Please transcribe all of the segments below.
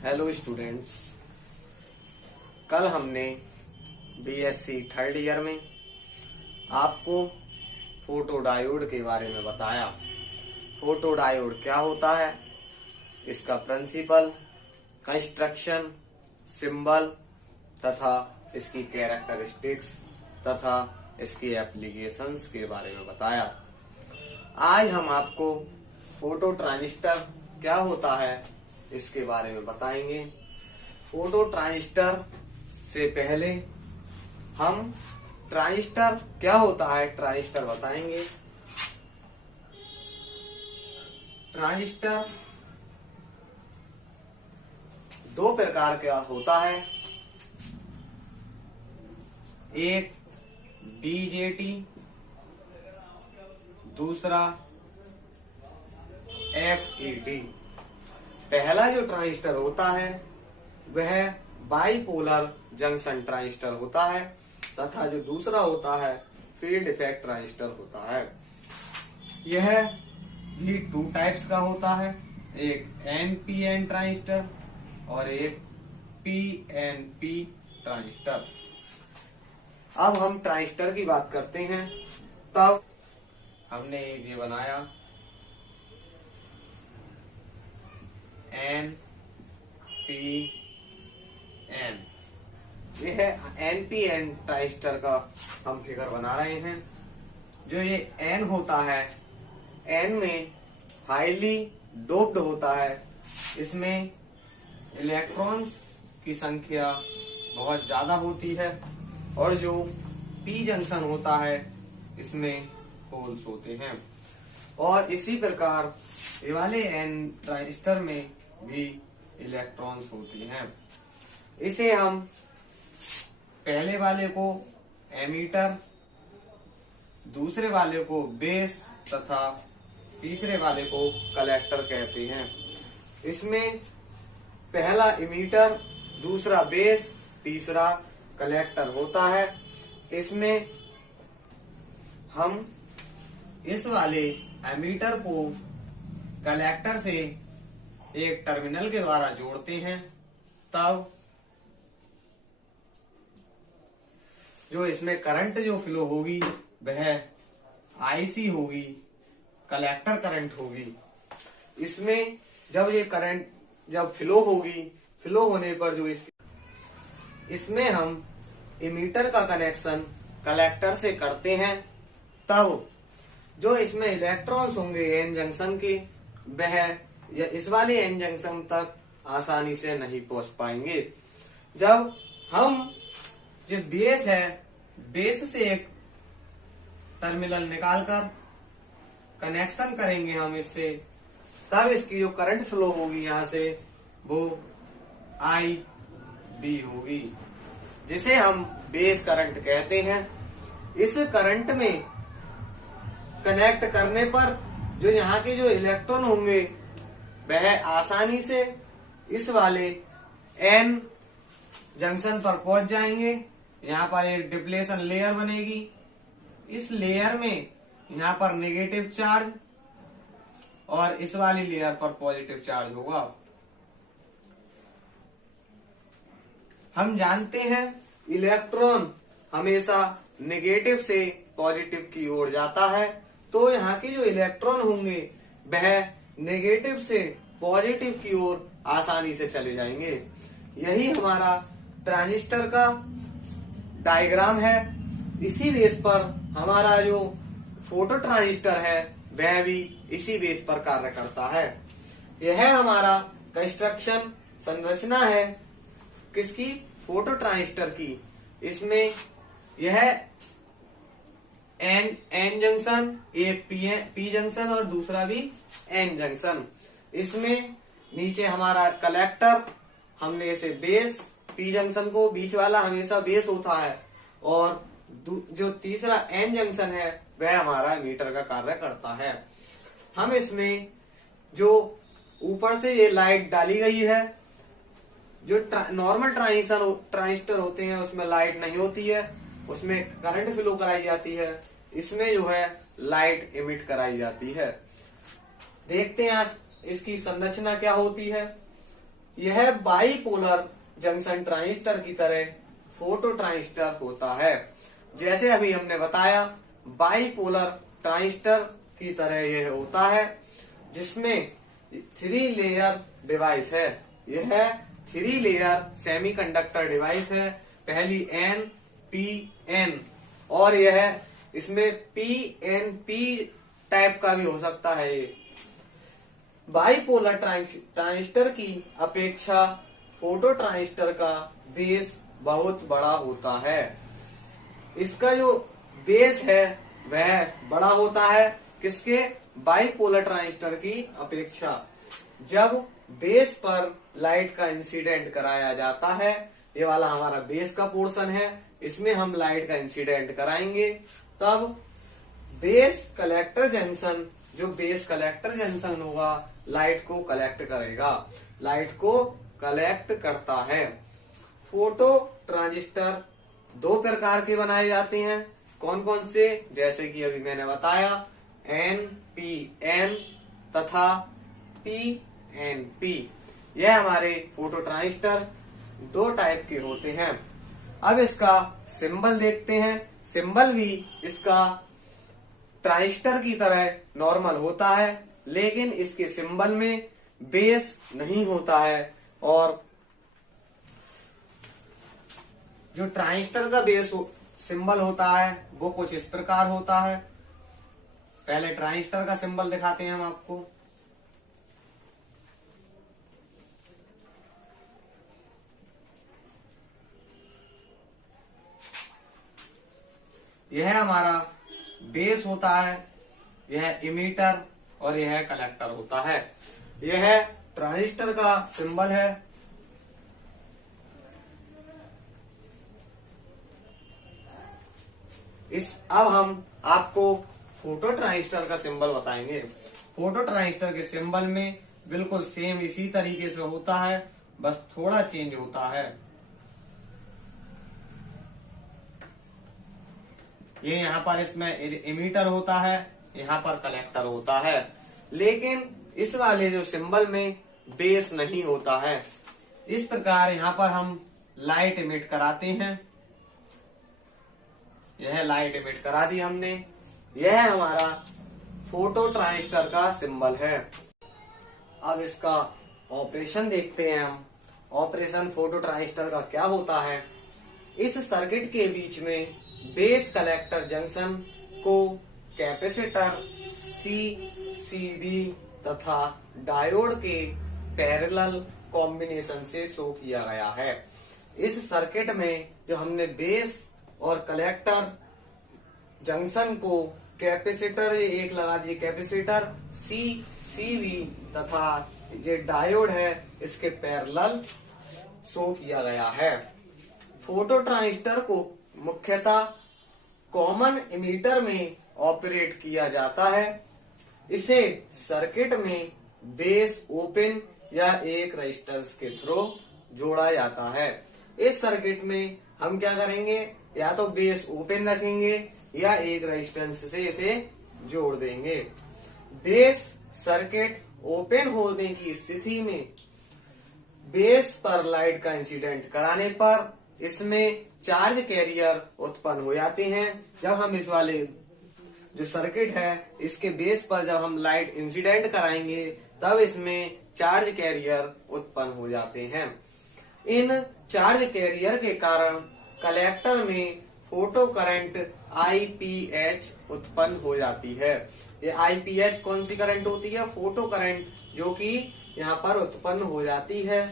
Hello students. कल हमने BSc third year में आपको फोटोडायोड के बारे में बताया। फोटोडायोड क्या होता है, इसका प्रिंसिपल, कंस्ट्रक्शन, सिंबल तथा इसकी कैरेक्टरिस्टिक्स तथा इसकी एप्लीकेशंस के बारे में बताया। आज हम आपको फोटो ट्रांजिस्टर क्या होता है इसके बारे में बताएंगे। फोटो ट्रांजिस्टर से पहले हम ट्रांजिस्टर क्या होता है ट्रांजिस्टर बताएंगे। ट्रांजिस्टर दो प्रकार का होता है, एक बीजेटी, दूसरा एफईटी। पहला जो ट्रांजिस्टर होता है वह बाइपोलर जंक्शन ट्रांजिस्टर होता है तथा जो दूसरा होता है फील्ड इफेक्ट ट्रांजिस्टर होता है। यह भी टू टाइप्स का होता है, एक एनपीएन ट्रांजिस्टर और एक पीएनपी ट्रांजिस्टर। अब हम ट्रांजिस्टर की बात करते हैं। तब हमने एक ये बनाया एन पी एन, यह एनपीएन ट्रांजिस्टर का हम फिगर बना रहे हैं। जो ये एन होता है, एन में हाईली डोप्ड होता है, इसमें इलेक्ट्रॉन्स की संख्या बहुत ज्यादा होती है और जो पी जंक्शन होता है इसमें होल्स होते हैं। और इसी प्रकार ये वाले एन ट्रांजिस्टर में भी इलेक्ट्रॉन्स होते हैं। इसे हम पहले वाले को एमीटर, दूसरे वाले को बेस तथा तीसरे वाले को कलेक्टर कहते हैं। इसमें पहला एमीटर, दूसरा बेस, तीसरा कलेक्टर होता है। इसमें हम इस वाले एमीटर को कलेक्टर से एक टर्मिनल के द्वारा जोड़ते हैं, तब जो इसमें करंट जो फ्लो होगी वह आईसी होगी, कलेक्टर करंट होगी। इसमें जब ये करंट जब फ्लो होगी, फ्लो होने पर जो इसमें हम एमीटर का कनेक्शन कलेक्टर से करते हैं, तब जो इसमें इलेक्ट्रॉन्स होंगे एन जंक्शन के वह या इस वाले एन जंक्शन तक आसानी से नहीं पहुंच पाएंगे। जब हम जो बेस है, बेस से एक टर्मिनल निकालकर कनेक्शन करेंगे हम इससे, तब इसकी जो करंट फ्लो होगी यहाँ से वो आई बी होगी, जिसे हम बेस करंट कहते हैं। इस करंट में कनेक्ट करने पर जो यहाँ के जो इलेक्ट्रॉन होंगे वह आसानी से इस वाले एन जंक्शन पर पहुंच जाएंगे। यहाँ पर एक डिप्लेशन लेयर बनेगी, इस लेयर में यहाँ पर नेगेटिव चार्ज और इस वाली लेयर पर पॉजिटिव चार्ज होगा। हम जानते हैं इलेक्ट्रॉन हमेशा नेगेटिव से पॉजिटिव की ओर जाता है, तो यहाँ के जो इलेक्ट्रॉन होंगे वह नेगेटिव से पॉजिटिव की ओर आसानी से चले जाएंगे। यही हमारा ट्रांजिस्टर का डायग्राम है। इसी बेस पर हमारा जो फोटो ट्रांजिस्टर है वह भी इसी बेस पर कार्य करता है। यह हमारा कंस्ट्रक्शन संरचना है किसकी, फोटो ट्रांजिस्टर की। इसमें यह एन जंक्शन, एक पी जंक्शन और दूसरा भी एन जंक्शन। इसमें नीचे हमारा कलेक्टर, हमने इसे बेस, पी जंक्शन को बीच वाला हमेशा बेस होता है, और जो तीसरा एन जंक्शन है वह हमारा मीटर का कार्य करता है। हम इसमें जो ऊपर से ये लाइट डाली गई है, जो नॉर्मल ट्रांजिस्टर होते हैं उसमें लाइट नहीं होती है, उसमें करंट फ्लो कराई जाती है। इसमें जो है लाइट इमिट कराई जाती है। देखते हैं इसकी संरचना क्या होती है। यह बाईपोलर जंक्शन ट्रांजिस्टर की तरह फोटो ट्रांजिस्टर होता है। जैसे अभी हमने बताया, बाईपोलर ट्रांजिस्टर की तरह यह होता है, जिसमें 3 लेयर डिवाइस है। यह 3 लेयर सेमीकंडक्टर डिवाइस है। पहली N P N, और यह इसमें PNP टाइप का भी हो सकता है। ये बाईपोलर ट्रांजिस्टर की अपेक्षा फोटो ट्रांजिस्टर का बेस बहुत बड़ा होता है। इसका जो बेस है वह बड़ा होता है, किसके? बाईपोलर ट्रांजिस्टर की अपेक्षा। जब बेस पर लाइट का इंसिडेंट कराया जाता है, ये वाला हमारा बेस का पोर्शन है, इसमें हम लाइट का इंसिडेंट कराएंगे, तब बेस कलेक्टर जंक्शन, जो बेस कलेक्टर जंक्शन होगा, लाइट को कलेक्ट करेगा, लाइट को कलेक्ट करता है। फोटो ट्रांजिस्टर 2 प्रकार के बनाए जाते हैं। कौन कौन से? जैसे कि अभी मैंने बताया, NPN तथा PNP। यह हमारे फोटो ट्रांजिस्टर 2 टाइप के होते हैं। अब इसका सिंबल देखते हैं। सिंबल भी इसका ट्रांजिस्टर की तरह नॉर्मल होता है, लेकिन इसके सिंबल में बेस नहीं होता है। और जो ट्रांजिस्टर का बेस सिंबल होता है वो कुछ इस प्रकार होता है। पहले ट्रांजिस्टर का सिंबल दिखाते हैं हम आपको। यह हमारा बेस होता है, यह इमीटर और यह कलेक्टर होता है। यह ट्रांजिस्टर का सिंबल है। अब हम आपको फोटो ट्रांजिस्टर का सिंबल बताएंगे। फोटो ट्रांजिस्टर के सिंबल में बिल्कुल सेम इसी तरीके से होता है, बस थोड़ा चेंज होता है। ये यहाँ पर इसमें इमीटर होता है, यहाँ पर कलेक्टर होता है, लेकिन इस वाले जो सिंबल में बेस नहीं होता है। इस प्रकार यहाँ पर हम लाइट इमिट कराते हैं। यह लाइट इमिट करा दी हमने। यह हमारा फोटो ट्रांजिस्टर का सिंबल है। अब इसका ऑपरेशन देखते हैं हम। ऑपरेशन फोटो ट्रांजिस्टर का क्या होता है? इस सर्किट के बीच में बेस कलेक्टर जंक्शन को कैपेसिटर CCB तथा डायोड के पैरेलल कॉम्बिनेशन से शो किया गया है। इस सर्किट में जो हमने बेस और कलेक्टर जंक्शन को कैपेसिटर एक लगा दिए, कैपेसिटर CCB तथा ये डायोड है, इसके पैरेलल शो किया गया है। फोटो ट्रांजिस्टर को मुख्यतः कॉमन इमीटर में ऑपरेट किया जाता है। इसे सर्किट में बेस ओपन या एक रेजिस्टेंस के थ्रू जोड़ा जाता है। इस सर्किट में हम क्या करेंगे? या तो बेस ओपन रखेंगे या एक रेजिस्टेंस से इसे जोड़ देंगे। बेस सर्किट ओपन होने की स्थिति में बेस पर लाइट का इंसिडेंट कराने पर इसमें चार्ज कैरियर उत्पन्न हो जाते हैं। जब हम इस वाले जो सर्किट है, इसके बेस पर जब हम लाइट इंसिडेंट कराएंगे, तब इसमें चार्ज कैरियर उत्पन्न हो जाते हैं। इन चार्ज कैरियर के कारण कलेक्टर में फोटो करंट IPH उत्पन्न हो जाती है। ये IPH कौन सी करंट होती है? फोटो करंट, जो कि यहाँ पर उत्पन्न हो जाती है।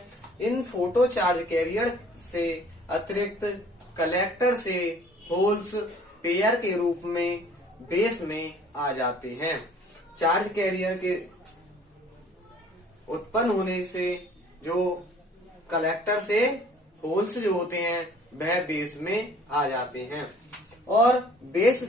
इन फोटो चार्ज कैरियर से अतिरिक्त कलेक्टर से होल्स पेयर के रूप में बेस में आ जाते हैं। चार्ज कैरियर के उत्पन्न होने से जो कलेक्टर से होल्स जो होते हैं वह बेस में आ जाते हैं, और बेस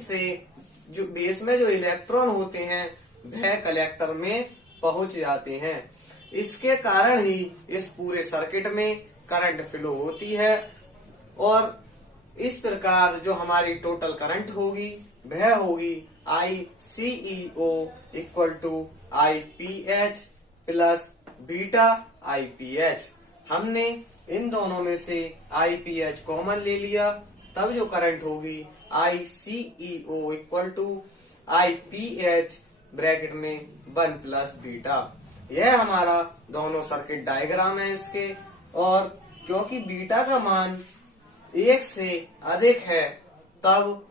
में जो इलेक्ट्रॉन होते हैं वह कलेक्टर में पहुंच जाते हैं। इसके कारण ही इस पूरे सर्किट में करंट फ्लो होती है, और इस प्रकार जो हमारी टोटल करंट होगी वह होगी ICEO equal to IPH plus beta IPH। हमने इन दोनों में से IPH कॉमन ले लिया, तब जो करंट होगी ICEO equal to IPH bracket में 1 प्लस बीटा। यह हमारा दोनों सर्किट डायग्राम है इसके। और क्योंकि बीटा का मान 1 से अधिक है, तब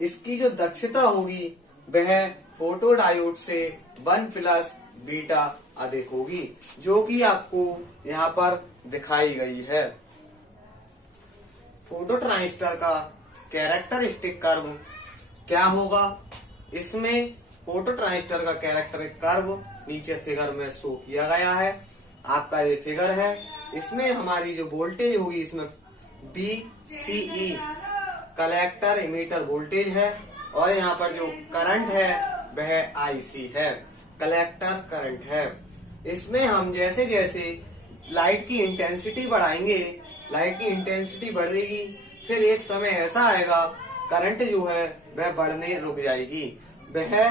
इसकी जो दक्षता होगी वह फोटो डायोड से 1 प्लस बीटा अधिक होगी, जो कि आपको यहाँ पर दिखाई गई है। फोटो ट्रांजिस्टर का कैरेक्टरिस्टिक कर्व क्या होगा? इसमें फोटो ट्रांजिस्टर का कैरेक्टरिस्टिक कर्व नीचे फिगर में शो किया गया है। आपका ये फिगर है। इसमें हमारी जो वोल्टेज होगी, इसमें VCE कलेक्टर इमीटर वोल्टेज है, और यहाँ पर जो करंट है वह IC है, कलेक्टर करंट है। इसमें हम जैसे जैसे लाइट की इंटेंसिटी बढ़ाएंगे, लाइट की इंटेंसिटी बढ़ेगी, फिर एक समय ऐसा आएगा करंट जो है वह बढ़ने रुक जाएगी। वह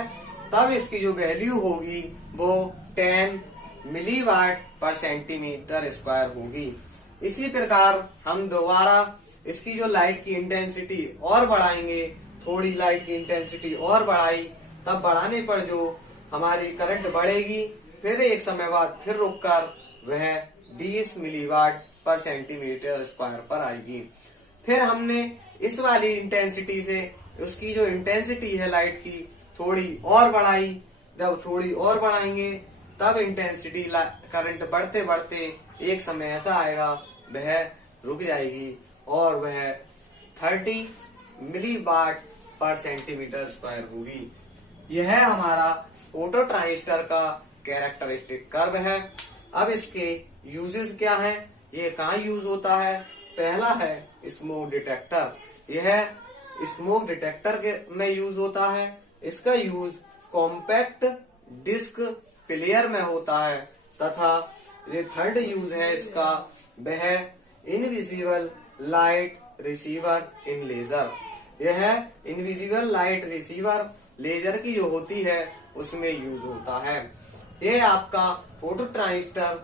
तब इसकी जो वैल्यू होगी वो 10 मिलीवाट पर सेंटीमीटर स्क्वायर होगी। इसी प्रकार हम दोबारा इसकी जो लाइट की इंटेंसिटी और बढ़ाएंगे, थोड़ी लाइट की इंटेंसिटी और बढ़ाई, तब बढ़ाने पर जो हमारी करंट बढ़ेगी, फिर एक समय बाद फिर रुककर वह 20 मिलीवाट पर सेंटीमीटर स्क्वायर पर आएगी। फिर हमने इस वाली इंटेंसिटी से उसकी जो इंटेंसिटी है लाइट की थोड़ी और बढ़ाई। जब थोड़ी और बढ़ाएंगे तब इंटेंसिटी करंट बढ़ते बढ़ते एक समय ऐसा आएगा वह रुक जाएगी और वह 30 मिलीवाट पर सेंटीमीटर स्क्वायर होगी। यह हमारा फोटो ट्रांजिस्टर का कैरेक्टरिस्टिक कर्व है। अब इसके यूजेस क्या हैं? ये कहाँ यूज होता है? पहला है स्मोक डिटेक्टर। यह स्मोक डिटेक्टर में यूज होता है। इसका यूज कॉम्पैक्ट डिस्क प्लेयर में होता है। तथा ये थर्ड यूज है इसका, वह इनविजिबल लाइट रिसीवर इन लेजर। यह इनविजिबल लाइट रिसीवर लेजर की जो होती है उसमें यूज होता है। यह आपका फोटो ट्रांजिस्टर